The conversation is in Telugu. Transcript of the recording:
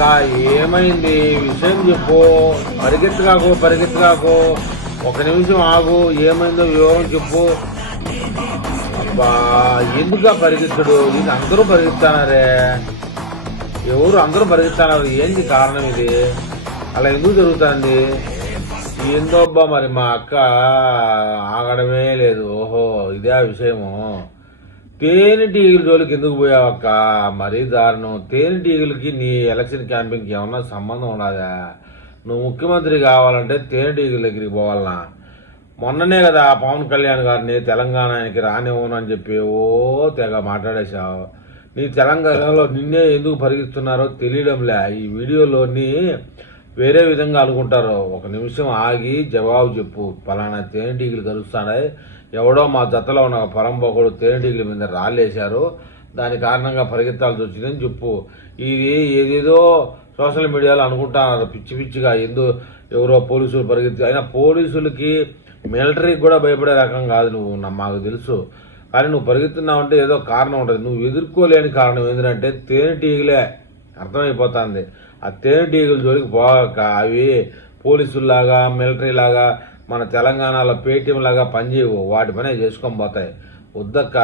అక్క ఏమైంది విషయం చెప్పు. పరిగెత్తుకాకు ఒక నిమిషం ఆగు. ఏమైందో వివరం చెప్పు. అబ్బా ఎందుకా పరిగెత్తుడు? ఇది అందరూ పరిగెత్తానారే. అందరూ పరిగెత్తానారు. ఏంది కారణం ఇది? అలా ఎందుకు జరుగుతుంది? ఏందో అబ్బా మరి మా అక్క ఆగడమే లేదు. ఓహో ఇదే ఆ విషయము. తేనెటీగల జోలికి ఎందుకు పోయావక్క? మరీ దారుణం. తేనెటీగలకి నీ ఎలక్షన్ క్యాంపింగ్కి ఏమన్నా సంబంధం ఉన్నదా? నువ్వు ముఖ్యమంత్రి కావాలంటే తేనెటీగల దగ్గరికి పోవాలనా? మొన్ననే కదా పవన్ కళ్యాణ్ గారిని తెలంగాణకి రానివ్వను అని చెప్పి తెగ మాట్లాడేశావు. నీ తెలంగాణలో నిన్నే ఎందుకు పరిగిస్తున్నారో తెలియడంలే. ఈ వీడియోలోని వేరే విధంగా అనుకుంటారు. ఒక నిమిషం ఆగి జవాబు చెప్పు. పలానా తేనెటీగలు కలుస్తాడే, ఎవడో మా జతలో ఉన్న పరంబొకడు తేనెటీగల మీద రాళ్ళేశారు, దాని కారణంగా పరిగెత్తాల్సి వచ్చిందని చెప్పు. ఇది ఏదేదో సోషల్ మీడియాలో అనుకుంటున్నారు పిచ్చి పిచ్చిగా. ఎవరో పోలీసులు పరిగెత్తి, అయినా పోలీసులకి మిలిటరీకి కూడా భయపడే రకం కాదు నువ్వు, మాకు తెలుసు. కానీ నువ్వు పరిగెత్తున్నావంటే ఏదో కారణం ఉంటుంది. నువ్వు ఎదుర్కోలేని కారణం ఏంటంటే తేనెటీగలే. అర్థమైపోతుంది. ఆ తేనెటీగల జోలికి పోగాక అవి పోలీసుల్లాగా మిలిటరీ లాగా మన తెలంగాణలో పేటీఎం లాగా పనిచేయవు. వాటి పనే చేసుకొని పోతాయి. వద్దక్క.